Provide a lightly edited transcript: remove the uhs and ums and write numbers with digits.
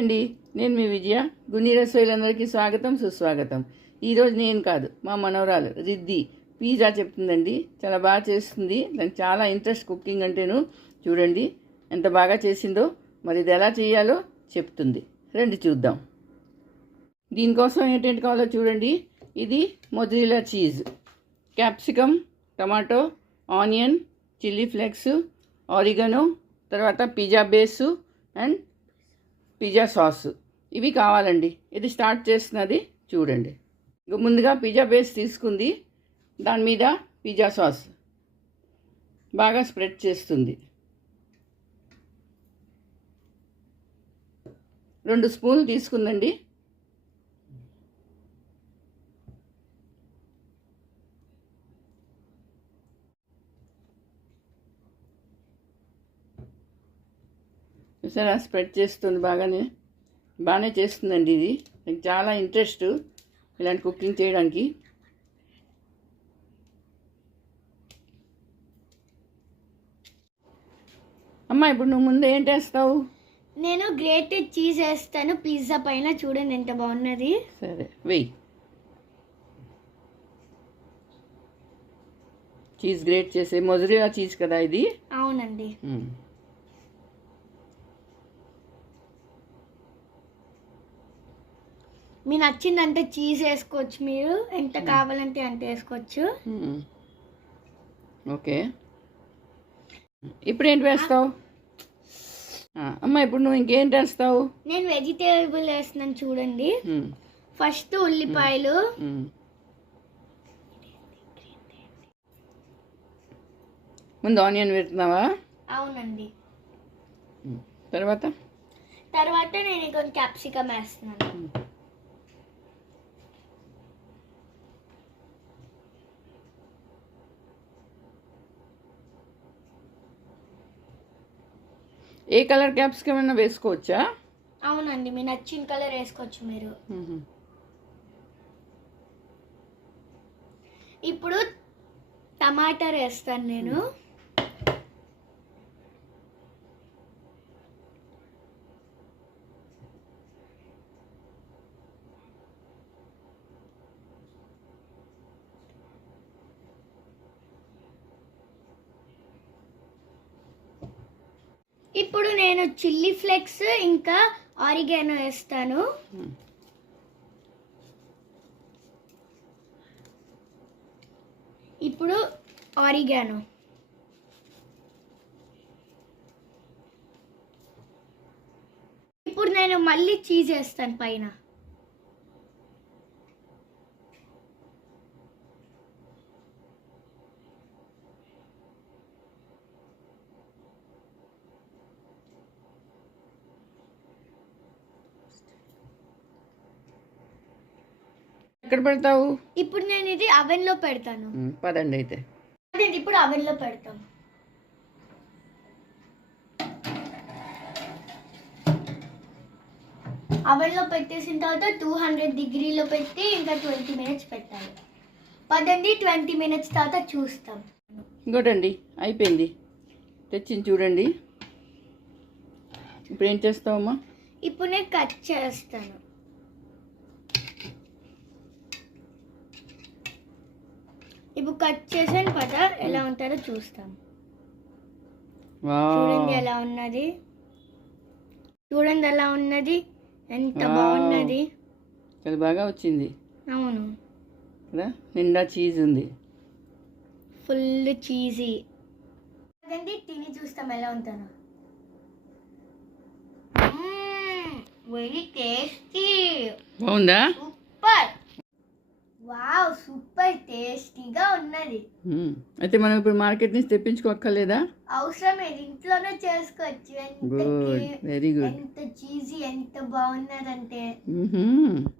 అండి, నేను మీ విజయ. గున్నీ రసోయిలందరికీ స్వాగతం, సుస్వాగతం. ఈరోజు నేను కాదు, మా మనవరాలు రిద్ది పిజ్జా చెప్తుందండి. చాలా బాగా చేస్తుంది. దానికి చాలా ఇంట్రెస్ట్ కుకింగ్ అంటేను. చూడండి ఎంత బాగా చేసిందో. మరి ఇది ఎలా చేయాలో చెప్తుంది. రండి చూద్దాం. దీనికోసం ఏంటంటే కావాలో చూడండి. ఇది mozzarella cheese, capsicum, tomato, onion, chilli flakes, oregano, తర్వాత pizza base and pizza sauce ఇవి కావాలండి. ఇది స్టార్ట్ చేస్తున్నది చూడండి. ముందుగా పిజ్జా బేస్ తీసుకుంది. దాని మీద పిజ్జా సాస్ బాగా స్ప్రెడ్ చేస్తుంది. 2 స్పూన్లు తీసుకుందండి. చూసారా, స్ప్రెడ్ చేస్తుంది. బాగానే చేస్తుందండి. ఇది నాకు చాలా ఇంట్రెస్ట్ ఇలాంటి కుకింగ్ చేయడానికి. అమ్మ, ఇప్పుడు నువ్వు ముందు ఏంటి వేస్తావు? నేను గ్రేటెడ్ చీజ్ వేస్తాను పిజ్జా పైన. చూడండి ఎంత బాగున్నది. సరే, వెయ్యి. చీజ్ గ్రేట్ చేసే మొజరెల్లా చీజ్ కదా ఇది? అవునండి. మీ నచ్చిందంటే చీజ్ వేసుకోవచ్చు. మీరు ఎంత కావాలంటే అంత వేసుకోవచ్చు. ఓకే, ఇప్పుడు ఏంటి వేస్తావు? అమ్మ, ఇప్పుడు నువ్వు ఇంకేంటి వేస్తావు? నేను వెజిటేబుల్ వేస్తున్నాను చూడండి. ఫస్ట్ ఉల్లిపాయలు, ముందు ఆనియన్ పెడుతున్నావా? అవునండి. తర్వాత నేను ఇంకొంచెం క్యాప్సికమ్ వేస్తున్నాను. ఏ కలర్ క్యాప్సికమ్ అయినా వేసుకోవచ్చా? అవునండి, మీ నచ్చిన కలర్ వేసుకోవచ్చు మీరు. ఇప్పుడు టమాటా వేస్తాను నేను. ఇప్పుడు నేను చిల్లీ ఫ్లేక్స్ ఇంకా ఆరిగానో వేస్తాను. ఇప్పుడు ఆరిగానో, ఇప్పుడు నేను మళ్ళీ చీజ్ వేస్తాను పైన. ఎక్కడ పెడతావు? ఇప్పుడు నేను ఇది అవెన్ లో పెడతాను. పదండి అయితే. ఇప్పుడు అవెన్ లో పెడతాం. అవెన్ లో పెట్టేసిన తర్వాత 200 డిగ్రీలో పెట్టి ఇంకా 20 మినిట్స్ పెట్టాలి. పదండి, 20 మినిట్స్ తర్వాత చూస్తాం. ఇంకోటండి, అయిపోయింది. తెచ్చింది చూడండి. ఇప్పుడు ఏం చేస్తావమ్మా? ఇప్పుడు నేను కట్ చేస్తాను. ఇప్పుడు కట్ చేసాను కదా, ఎలా ఉంటుందో చూస్తాం. చూడండి ఎలా ఉన్నది. చూడండి ఎలా ఉన్నది, ఎంత బాగున్నది. చాలా బాగా వచ్చింది. అవును కదా, నిండా చీజ్ ఉంది. Full cheesy. అదండి, తిని చూస్తాం ఎలా ఉంటుందో. Very tasty. బాగుందా? సూపర్. వావ్, సూపర్ టేస్టీగా ఉన్నది. అయితే మనం ఇప్పుడు మార్కెట్ నుంచి తెప్పించుకోక్కర్లేదా? అవసరం లేదు, ఇంట్లోనే చేసుకోవచ్చు. Very good. ఎంత చీజీ, ఎంత బాగున్నదంటే.